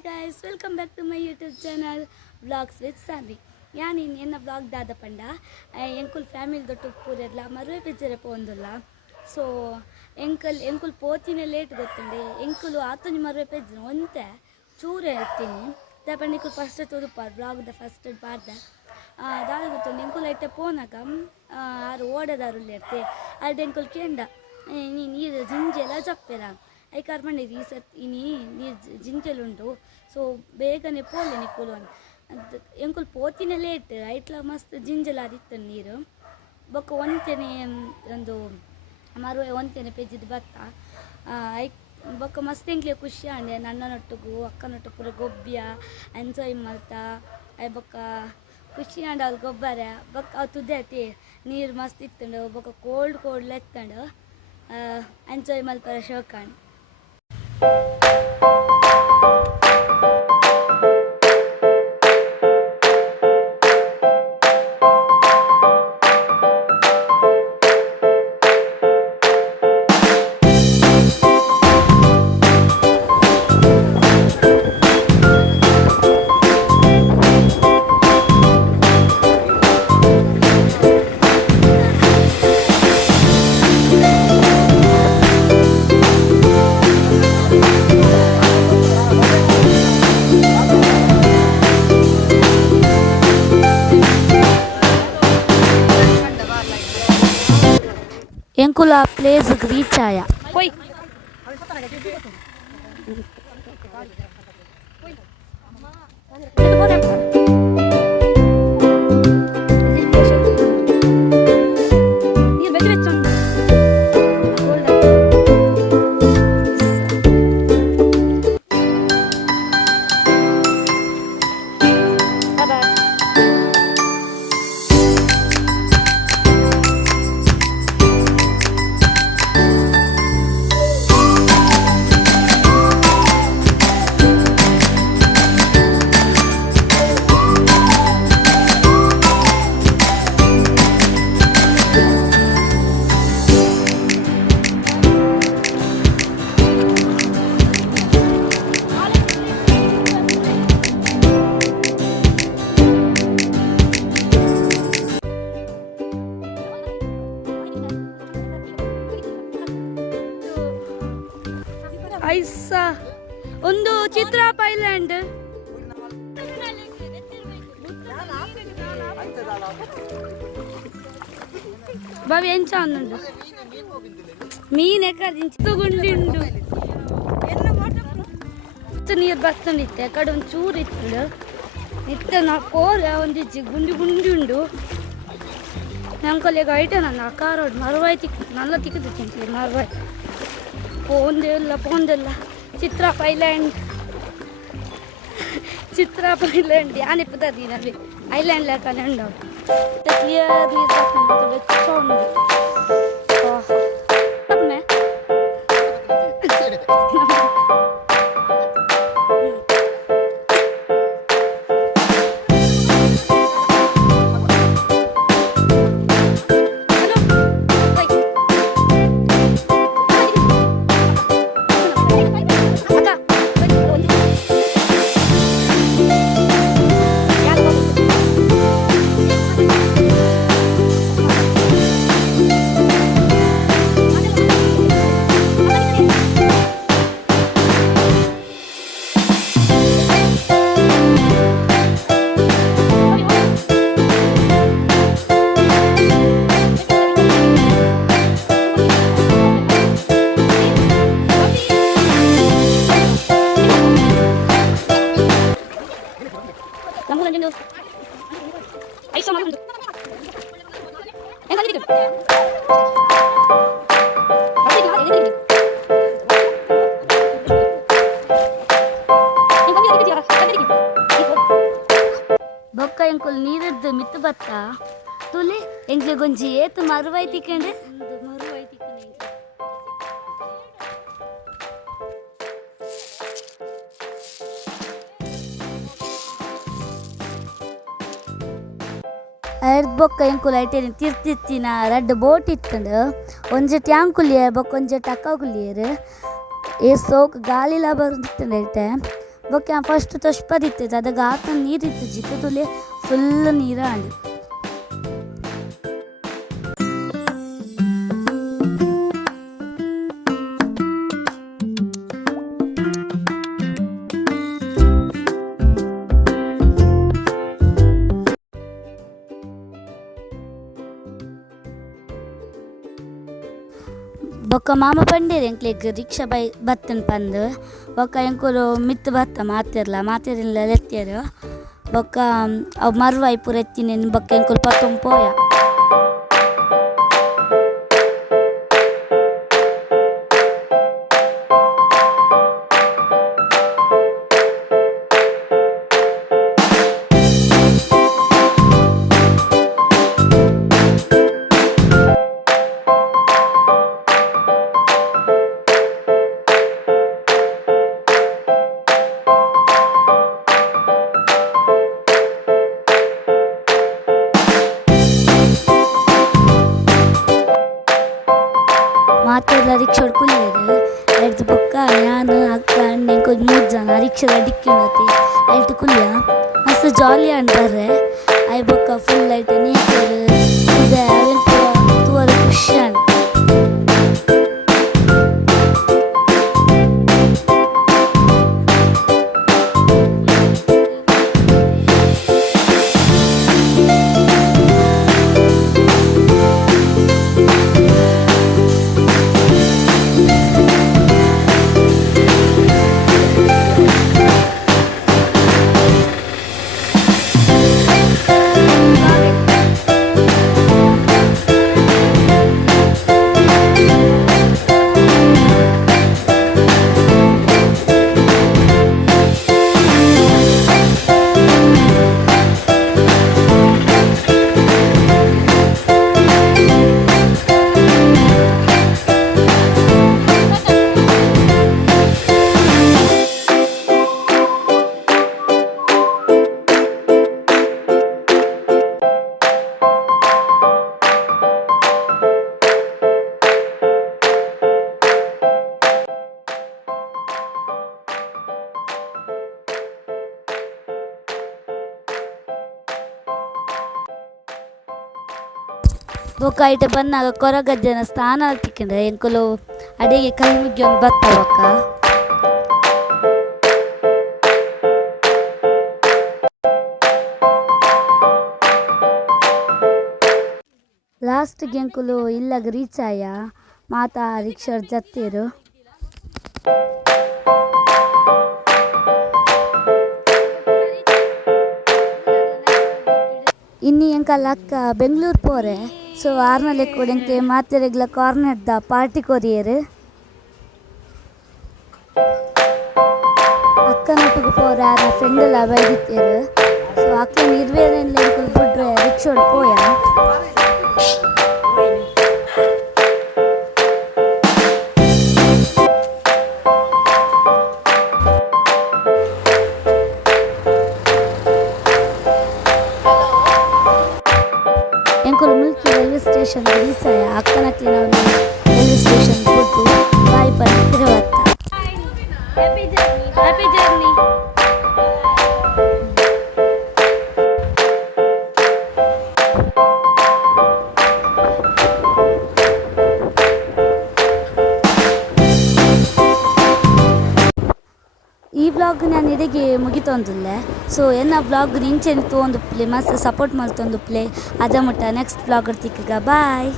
Hi guys, welcome back to my YouTube channel Vlogs with Sanvi. Yani enna vlog dada panda enkul family dottu purella marve pejere pondulla so enkul potine late gottunde enkulu atuni marve pejre onte ಚೂರೆ ಇರ್ತೀನಿ ದಪಂಡಿಕು first ತುದುಪಾರ್ blog the first ಪಾರ್ದ ದಾದ ಗೊತ್ತುಂಡು ಎಂಕುಲು ಐಟೆ ಪೋನಾಗ ಆರು ಓಡದಾರುಲ್ಲಿ ಇರ್ತೆ ಅದು ಎಂಕುಲು ಕೇಂಡ ನೀರು ಜಿಂಜೆಲ್ಲ ಜಪ್ಪೆರ I ಕರ್ಮಂಡಿರಿ ಈ ಸತಿ ನೀರು ಜಿಂಜೆಲುಂಟು ಸೊ ಬೇಗನೆ ಪೋಲೆ ನಿಕ್ಕುಲು ಅಂತ ಎಂಕುಲು ಪೋತಿನ ಲೇಟ್ ಐಟ್ಲ ಮಸ್ತ್ ಜಿಂಜೆಲ ಅದಿತ್ತು ನೀರು ಬೊಕ್ಕ ಒಂತೆನೆ ಒಂದು ಮರುವೆ ಒಂತೆನೆ ಪೆಜ್ಜಿದ್ದು ಭತ್ತ ಐ ಬೊಕ್ಕ ಮಸ್ತ್ ಎಂಕ್ಲೆ ಖುಷಿ ಆಂಡೆ ನನ್ನನೊಟ್ಟಿಗೂ ಅಕ್ಕನೊಟ್ಟು ಪೂರ ಗೊಬ್ಬ್ಯ ಎಂಜಾಯ್ ಮಲ್ತಾ ಐ ಬೊಕ್ಕ ಖುಷಿ ಆಂಡ ಅಲ್ಲಿ ಗೊಬ್ಬರ ಬೊಕ್ಕ ಅವು ತುದ್ದೈತಿ ನೀರು ಮಸ್ತ್ ಇತ್ತಂಡು ಬೊಕ್ಕ ಕೋಲ್ಡ್ ಎತ್ತಂಡು ಎಂಜಾಯ್ ಮಲ್ಪರ ಶೋಕಾಂಡ್ ಎಂಕುಲ ಪ್ಲೇಸ್ಗೆ ರೀಚ್ ಆಯ ಐಸ ಒಂದು ಚಿತ್ರ ಐಲ್ಯಾಂಡ್ ಬಾವಿ ಎಂಚ ಅನ್ನುಂಡು ಮೀನ್ ಎಕದಿಂಚುಗುಂಡು ನೀರು ಬರ್ತಂಡಿತ್ತೆ ಆ ಕಡೆ ಒಂದು ಚೂರು ಇತ್ತು ಇತ್ತ ನಾ ಕೋಲ ಒಂದಿಜ್ಜಿ ಗುಂಡಿ ಉಂಡು ನಂಕೊಲೆಗ ಐಟ ನನ್ನ ಅಕಾರೋಡ್ ಮರುವಾಯ್ ನಲ್ಲ ತಿಕ್ಕದು ತಿಂತೀವಿ ಮರುವಾಯ್ ಪೋಂದೆಲ್ಲ ಚಿತ್ರ ಐಲ್ಯಾಂಡ್ ಯಾನೆ ಪುದೀನಲ್ಲಿ ಐಲ್ಯಾಂಡ್ ಲೆಕ್ಕನೆ ಉಂಡವು ಕ್ಲಿಯರ್ ನೀರು ಬೆಚ್ಚ ಉಂಡು ಬೊಕ್ಕ ಎಂಕುಲು ನೀರದ್ದು ಮಿತ್ತು ಬತ್ತ ತುಲಿ ಎಂಕ್ಲೆ ಗೊಂಜಿ ಏತು ಮರುವಾಯ್ ತಿಕ್ಕಂಡೆ ಮರುವಾಯ್ ತಿಕ್ಕಂಡೆ ಅರ್ಧ ಬೊಕ್ಕ ಎಂಕುಲು ಐಟೇನೆ ತಿರ್ತಿತ್ತಿನ ರಡ್ಡ್ ಬೋಟ್ ಇತ್ತಂಡು ಒಂಜೆ ಟ್ಯಾಂಕುಲಿಯ ಬೊಕ್ಕ ಒಂಜೆ ಟಕ್ಕ ಕುಲಿಯರು ಏ ಸೋಕ್ ಗಾಳಿಲ ಬರುತ್ತಿತ್ತಂಡೆ ಐತೆ ಬೊಕ್ಕ ಫಸ್ಟ್ ತೊಷ್ಪದಿತ್ತೈತೆ ಅದಾಗ ಆತ ನೀರಿತ್ತು ಜಿತ್ತು ತುಲೆ ಫುಲ್ ನೀರು ಆಂಡಿ ಬೊಕ್ಕ ಮಾಮ ಪಂಡೇರು ಎಂಕ್ಲೆಗ್ ರಿಕ್ಷಾ ಬತ್ತನ್ ಪಂದು ಬೊಕ್ಕ ಎಂಕುಲು ಮಿತ್ತು ಬತ್ತ ಮಾತಿರ್ಲ ಲೆತ್ತೇರು ಬೊಕ್ಕ ಅವು ಮರುವಾಯಿ ಪೂರ ಎತ್ತಿನೇನು ಬೊಕ್ಕ ಎಂಕುಲು ಪತ್ತೊಂದು ಪೋಯ ಮಾತೆಲ್ಲ ರಿಕ್ಷಾ ಹೊಡ್ಕೊಳ್ಲಿರು ಆಯ್ತು ಬೊಕ್ಕ ನಾನು ಅಕ್ಕ ಅಣ್ಣ ಕೊಂಚ 3 ಜನ ರಿಕ್ಷಾದ ಡಿಕ್ಕಿನತಿ ಆಯ್ತು ಕುಲ್ಯ ಮಸ್ತ್ ಜಾಲಿ ಅಂತಾರೆ ಆಯ್ ಬೊಕ್ಕ ಫುಲ್ ಆಯ್ತು ನೇಚರ್ ಇದೆ ಅವೆನ್ ತೂವರ ಖುಷಿ ಅಣ್ಣ ಬೊಕ್ಕ ಐಟೆ ಬಂದಾಗ ಕೊರಗಜ್ಜನ ಸ್ನಾನ ತಿಕ್ಕಿಂಡ್ರೆ ಎಂಕುಲು ಅಡಿಗೆ ಕೈ ಮುಗ್ಗಿ ಒಂದು ಬತ್ತ ಬೊಕ್ಕ ಲಾಸ್ಟ್ಗೆ ಎಂಕುಲು ಇಲ್ಲಾಗ ರೀಚ್ ಆಯ ಮಾತಾ ರಿಕ್ಷಾ ಜತ್ತೇರು ಇನ್ನಿ ಎಂಕಲ್ಲ ಅಕ್ಕ ಬೆಂಗಳೂರು ಪೋರೆ ಸೊ ಆರ್ನಲ್ಲಿ ಕೊಡೆಂಕೆ ಮಾತೆರೆಗ್ಲ ಕಾರ್ನರ್ದ ಪಾರ್ಟಿ ಕೊರಿಯರು ಅಕ್ಕನೊಟ್ಟಿಗೆ ಪೋರೆ ಆರ ಫ್ರೆಂಡ್ ಎಲ್ಲ ಬೈದಿತ್ತೇರು ಸೊ ಅಕ್ಕನ ಇರುವೆಲ್ಲ ಬಿಡ್ರೆ ರಿಕ್ಷಾ ಪೋಯ ಎಂಕುಲು ಮುಲ್ಕಿ ರೈಲ್ವೆ ಸ್ಟೇಷನ್ ರೀಚ್ ಆಯ ಅಕ್ಕನಕ್ಕೆ ನಾವು ರೈಲ್ವೆ ಸ್ಟೇಷನ್ ಕೊಟ್ಟು ಬಾಯಿ ಪಲ್ಲಿ ತಿರುವತ್ತ ಹ್ಯಾಪಿ ಜರ್ನಿ ಈ ವ್ಲಾಗ್ ನಾನು ಇಡೆಗೆ ಮುಗಿತೊಂದುಲ್ಲೆ ಸೊ ಎನ್ನ ವ್ಲಾಗ್ ಇಂಚೆನ್ ತೋಂದು ಪ್ಲೇ ಮಸ್ತ್ ಸಪೋರ್ಟ್ ಮಲ್ತೊಂದು ಪ್ಲೇ ಅದ ಮುಟ್ಟ ನೆಕ್ಸ್ಟ್ ವ್ಲಾಗ್ ತಿಕ್ಕಗ ಬಾಯ್.